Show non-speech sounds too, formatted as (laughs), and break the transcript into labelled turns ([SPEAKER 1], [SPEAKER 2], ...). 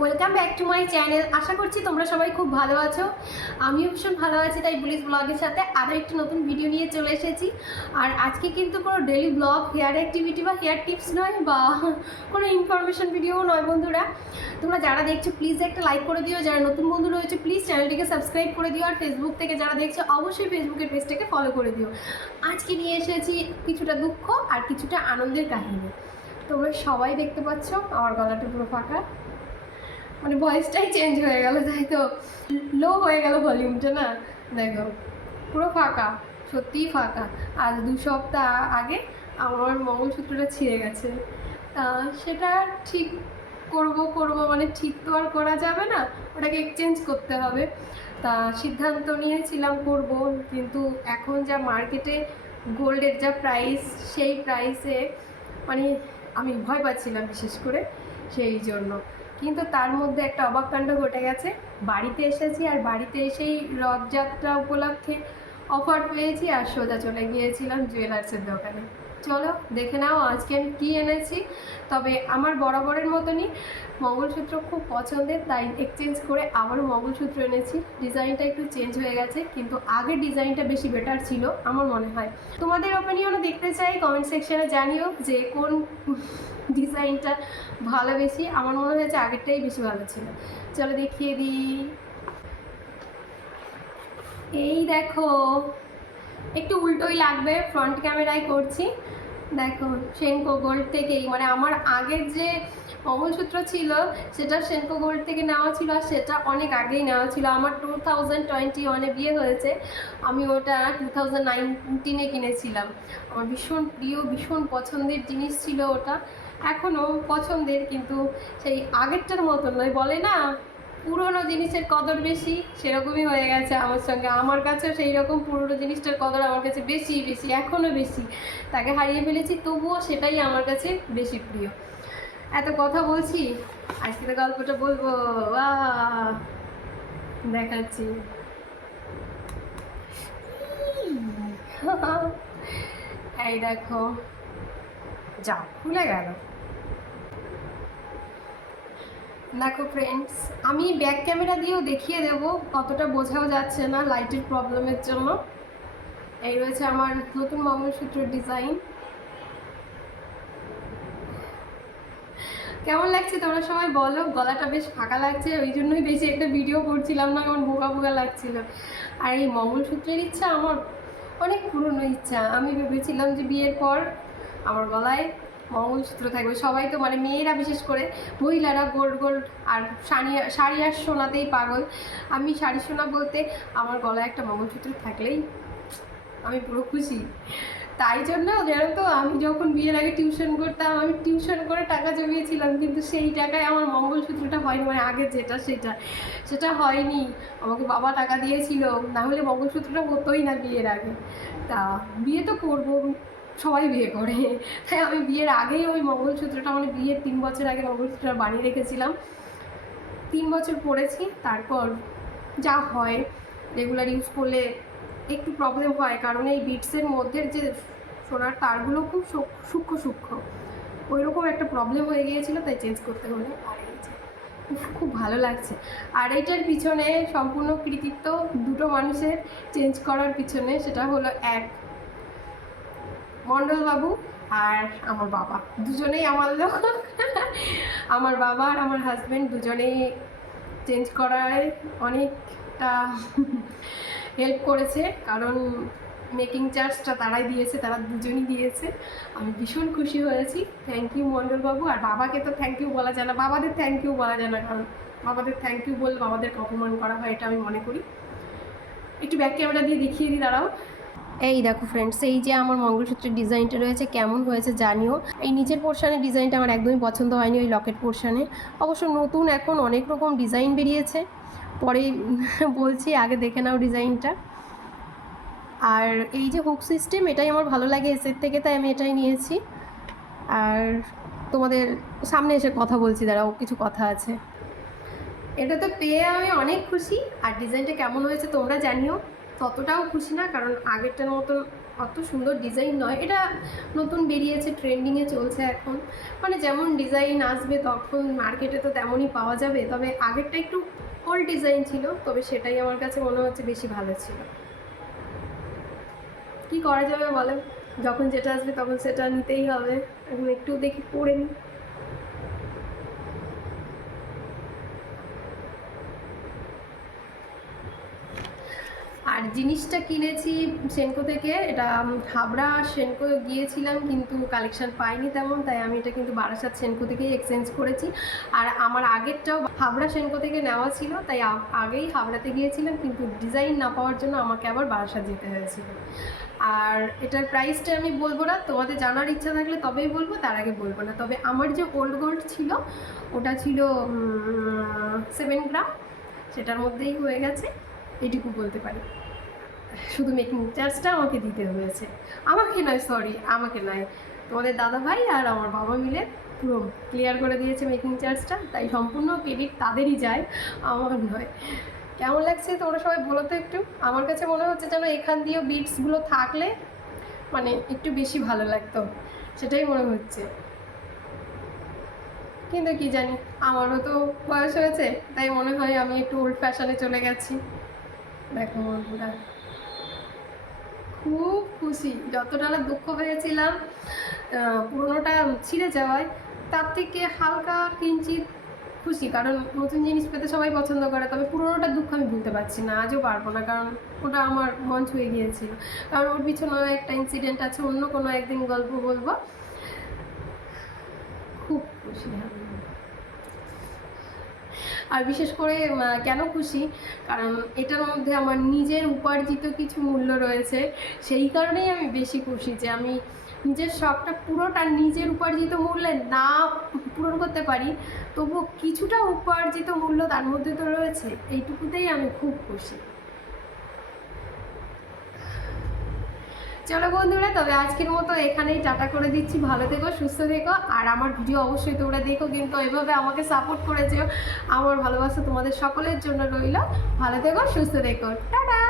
[SPEAKER 1] Welcome back to my channel আশা করছি তোমরা সবাই খুব ভালো আছো। আমিও ভীষণ ভালো আছি, তাই পুলিশ ব্লগের সাথে আরও একটি নতুন ভিডিও নিয়ে চলে এসেছি। আর আজকে কিন্তু কোনো ডেলি ব্লগ হেয়ার অ্যাক্টিভিটি বা হেয়ার টিপস নয় বা কোনো ইনফরমেশন ভিডিও নয় বন্ধুরা। তোমরা যারা দেখছ প্লিজ একটা লাইক করে দিও। যারা নতুন বন্ধু রয়েছে প্লিজ চ্যানেলটিকে সাবস্ক্রাইব করে দিও। আর ফেসবুক থেকে যারা দেখছ, অবশ্যই ফেসবুকের পেজটাকে ফলো করে দিও। আজকে নিয়ে এসেছি কিছুটা দুঃখ আর কিছুটা আনন্দের কাহিনী। তোমরা সবাই দেখতে পাচ্ছ, আমার গলাটা পুরো ফাঁকা। মানে ভয়েসটাই চেঞ্জ হয়ে গেল তাই তো। লো হয়ে গেল ভলিউমটা না? দেখো, পুরো ফাঁকা, সত্যিই ফাঁকা। আজ দু সপ্তাহ আগে আমার মঙ্গলসূত্রটা ছিঁড়ে গেছে। তা সেটা ঠিক করব করব মানে ঠিক তো আর করা যাবে না, ওটাকে এক্সচেঞ্জ করতে হবে। তা সিদ্ধান্ত নিয়েছিলাম করব, কিন্তু এখন যা মার্কেটে গোল্ডের যা প্রাইস সেই প্রাইসে মানে আমি ভয় পাচ্ছিলাম বিশেষ করে, সেই জন্য। কিন্তু তার মধ্যে একটা অবাক কাণ্ড ঘটে গেছে। বাড়িতে এসেছি আর বাড়িতে এসেই রথযাত্রা উপলক্ষে অফার পেয়েছি আর সোজা চলে গিয়েছিলাম জুয়েলার্সের দোকানে। চলো, দেখে নাও আজকে আমি কী এনেছি। তবে আমার বরাবরের মতনই মঙ্গলসূত্র খুব পছন্দের, তাই এক্সচেঞ্জ করে আবারও মঙ্গলসূত্র এনেছি। ডিজাইনটা একটু চেঞ্জ হয়ে গেছে, কিন্তু আগের ডিজাইনটা বেশি বেটার ছিল, আমার মনে হয়। তোমাদের ওপিনিয়নও দেখতে চাই কমেন্ট সেকশনে জানিও যে কোন ডিজাইনটা ভালো বেশি। আমার মনে হয়েছে আগেরটাই বেশি ভালো ছিল। চলো দেখিয়ে দিই। এই দেখো একটু উল্টোই লাগবে ফ্রন্ট ক্যামেরায় করছি। দেখো সেনকো গোল্ড থেকেই মানে আমার আগের যে মঙ্গলসূত্র ছিল, সেটা সেনকো গোল্ড থেকে নেওয়া ছিল আর সেটা অনেক আগেই নেওয়া ছিল। আমার টু থাউজেন্ড টোয়েন্টি ওয়ানে বিয়ে হয়েছে। আমি ওটা টু থাউজেন্ড নাইনটিনে কিনেছিলাম। আমার ভীষণ প্রিয়, ভীষণ পছন্দের জিনিস ছিল ওটা। এখনও পছন্দের, কিন্তু সেই আগেরটার মতো নয়। বলে না পুরনো জিনিসের কদর বেশি, সেরকমই হয়ে গেছে আমার সঙ্গে। আমার কাছেও সেই রকম পুরনো জিনিসটার কদর আমার কাছে বেশি বেশি এখনও বেশি। তাকে হারিয়ে ফেলেছি, তবুও সেটাই আমার কাছে বেশি প্রিয়। এত কথা বলছি, আজকে তো গল্পটা বলব। দেখাচ্ছি। এই দেখো। যা খুলে গেল। দেখো ফ্রেন্ডস আমি ব্যাক ক্যামেরা দিয়েও দেখিয়ে দেবো কতটা বোঝাও যাচ্ছে না লাইটের প্রবলেমের জন্য। এই রয়েছে আমার নতুন মঙ্গলসূত্রের ডিজাইন কেমন লাগছে তোমরা সবাই বলো? গলাটা বেশ ফাঁকা লাগছে, ওই জন্যই বেশি একটা ভিডিও করছিলাম না কারণ বোকা বোকা লাগছিল। আর এই মঙ্গলসূত্রের ইচ্ছা আমার অনেক পুরনো ইচ্ছা। আমি ভেবেছিলাম যে বিয়ের পর আমার গলায় মঙ্গলসূত্র থাকবে। সবাই তো মানে মেয়েরা বিশেষ করে মহিলারা গোল্ড গোল্ড আর শাড়ি শাড়ি আর সোনাতেই পাগল। আমি শাড়ি সোনা বলতে আমার গলায় একটা মঙ্গলসূত্র থাকলেই আমি পুরো খুশি। তাই জন্য জানো তো, আমি যখন বিয়ের আগে টিউশন করতাম, আমি টিউশন করে টাকা জমিয়েছিলাম, কিন্তু সেই টাকায় আমার মঙ্গলসূত্রটা হয়নি মানে আগে যেটা সেটা সেটা হয়নি। আমাকে বাবা টাকা দিয়েছিল, না হলে মঙ্গলসূত্রটা হতোই না বিয়ের আগে। তা বিয়ে তো করব। সবাই বিয়ে করে। তাই আমি বিয়ের আগেই ওই মঙ্গলসূত্রটা মানে বিয়ের তিন বছর আগে মঙ্গলসূত্রটা বানিয়ে রেখেছিলাম। তিন বছর পরেছি তারপর যা হয় রেগুলার ইউজ করলে একটু প্রবলেম হয়, কারণ এই বিটসের মধ্যে যে সোনার তারগুলো খুব সূক্ষ্ম সূক্ষ্ম সূক্ষ্ম। ওই রকম একটা প্রবলেম হয়ে গিয়েছিল, তাই চেঞ্জ করতে হলো। আর এই খুব ভালো লাগছে। আর এইটার পিছনে সম্পূর্ণ কৃতিত্ব দুটো মানুষের চেঞ্জ করার পিছনে, সেটা হলো এক মণ্ডলবাবু আর আমার বাবা। দুজনেই আমার লোক। আমার বাবা আর আমার হাজব্যান্ড দুজনেই চেঞ্জ করায় অনেকটা হেল্প করেছে। কারণ মেকিং চার্জটা তারাই দিয়েছে, তারা দুজনই দিয়েছে। আমি ভীষণ খুশি হয়েছি। থ্যাংক ইউ মণ্ডলবাবু আর বাবাকে তো থ্যাংক ইউ বলা যায় না। বাবাদের থ্যাংক ইউ বলা যায় না। কারণ বাবাদের থ্যাংক ইউ বললে বাবাদেরকে অপমান করা হয়, এটা আমি মনে করি। একটু ব্যাক ক্যামেরা দিয়ে দেখিয়ে দিই, দাঁড়াও। এই দেখো ফ্রেন্ডস এই যে আমার মঙ্গলসূত্রের ডিজাইনটা রয়েছে, কেমন হয়েছে জানিও। এই নিচের পোর্শনের ডিজাইনটা আমার একদমই পছন্দ হয়নি, ওই লকেট পোর্শনে অবশ্য নতুন এখন অনেক রকম ডিজাইন বেরিয়েছে। পরে (laughs) বলছি, আগে দেখে নাও ডিজাইনটা আর এই যে হুক সিস্টেম এটাই আমার ভালো লাগে এসের থেকে তাই আমি এটাই নিয়েছি। আর তোমাদের সামনে এসে কথা বলছি, দাঁড়াও, কিছু কথা আছে। এটা তো পেয়ে আমি অনেক খুশি। আর ডিজাইনটা কেমন হয়েছে তোমরা জানিও। ততটাও খুশি না, কারণ আগেরটার মতো অত সুন্দর ডিজাইন নয়। এটা নতুন বেরিয়েছে ট্রেন্ডিংয়ে চলছে এখন। মানে যেমন ডিজাইন আসবে তখন মার্কেটে তো তেমনই পাওয়া যাবে, তবে আগেরটা একটু ওল্ড ডিজাইন ছিল, তবে সেটাই আমার কাছে মনে হচ্ছে বেশি ভালো ছিল। কি করা যাবে বলেন? যখন যেটা আসবে তখন সেটা নিতেই হবে। এখন একটু দেখি পরে নিই। আর জিনিসটা কিনেছি সেনকো থেকে, এটা হাবড়া সেনকো গিয়েছিলাম কিন্তু কালেকশন পাইনি তেমন, তাই আমি এটা কিন্তু বারাসাত সেনকো থেকেই এক্সচেঞ্জ করেছি। আর আমার আগেরটাও হাবড়া সেনকো থেকে নেওয়া ছিল, তাই আগেই হাবড়াতে গিয়েছিলাম, কিন্তু ডিজাইন না পাওয়ার জন্য আমাকে আবার বারাসাত যেতে হয়েছিল। আর এটার প্রাইসটা আমি বলব না, তোমাদের জানার ইচ্ছা থাকলে তবেই বলব, তার আগে বলব না। তবে আমার যে ওল্ড গোল্ড ছিল, ওটা ছিল সেভেন গ্রাম সেটার মধ্যেই হয়ে গেছে, এটুকু বলতে পারি। শুধু মেকিং চার্জটা আমাকে দিতে হয়েছে। আমাকে নয় সরি আমাকে নয়। তোমাদের দাদা ভাই আর আমার বাবা মিলে পুরো ক্লিয়ার করে দিয়েছে মেকিং চার্জটা তাই সম্পূর্ণ ক্রেডিট তাদেরই যায়, আমার নয়। কেমন লাগছে তোমরা সবাই বলো তো একটু? আমার কাছে মনে হচ্ছে যেন এখান দিয়ে বিটসগুলো থাকলে মানে একটু বেশি ভালো লাগতো, সেটাই মনে হচ্ছে। কিন্তু কি জানি, আমারও তো বয়স হয়েছে, তাই মনে হয় আমি একটু ওল্ড ফ্যাশনে চলে গেছি। দেখো বন্ধুরা। খুব খুশি। যতটা দুঃখ পেয়েছিলাম পুরোনোটা ছিঁড়ে যাওয়ায়, তার থেকে হালকা কিঞ্চিত খুশি। কারণ নতুন জিনিস পেতে সবাই পছন্দ করে, তবে পুরোনোটা দুঃখ আমি ভুলতে পারছি না, আজও পারব না, কারণ ওটা আমার মন ছুঁয়ে গিয়েছিল। কারণ ওর পিছনেও একটা ইনসিডেন্ট আছে, অন্য কোনো একদিন গল্প বলব। খুব খুশি আমি। আর বিশেষ করে কেন খুশি? কারণ এটার মধ্যে আমার নিজের উপার্জিত কিছু মূল্য রয়েছে। সেই কারণেই আমি বেশি খুশি যে আমি নিজের শখটা পুরোটা নিজের উপার্জিত মূল্যে না পূরণ করতে পারি। তবুও কিছুটা উপার্জিত মূল্য তার মধ্যে তো রয়েছে। এইটুকুতেই আমি খুব খুশি। চলো বন্ধুরা, তবে আজকের মতো এখানেই টাটা করে দিচ্ছি। ভালো থেকো, সুস্থ থেকো, আর আমার ভিডিও অবশ্যই তোমরা দেখো, কিন্তু এভাবে আমাকে সাপোর্ট করেছ, আমার ভালোবাসা তোমাদের সকলের জন্য রইল। ভালো থেকো, সুস্থ থেকো। টাটা!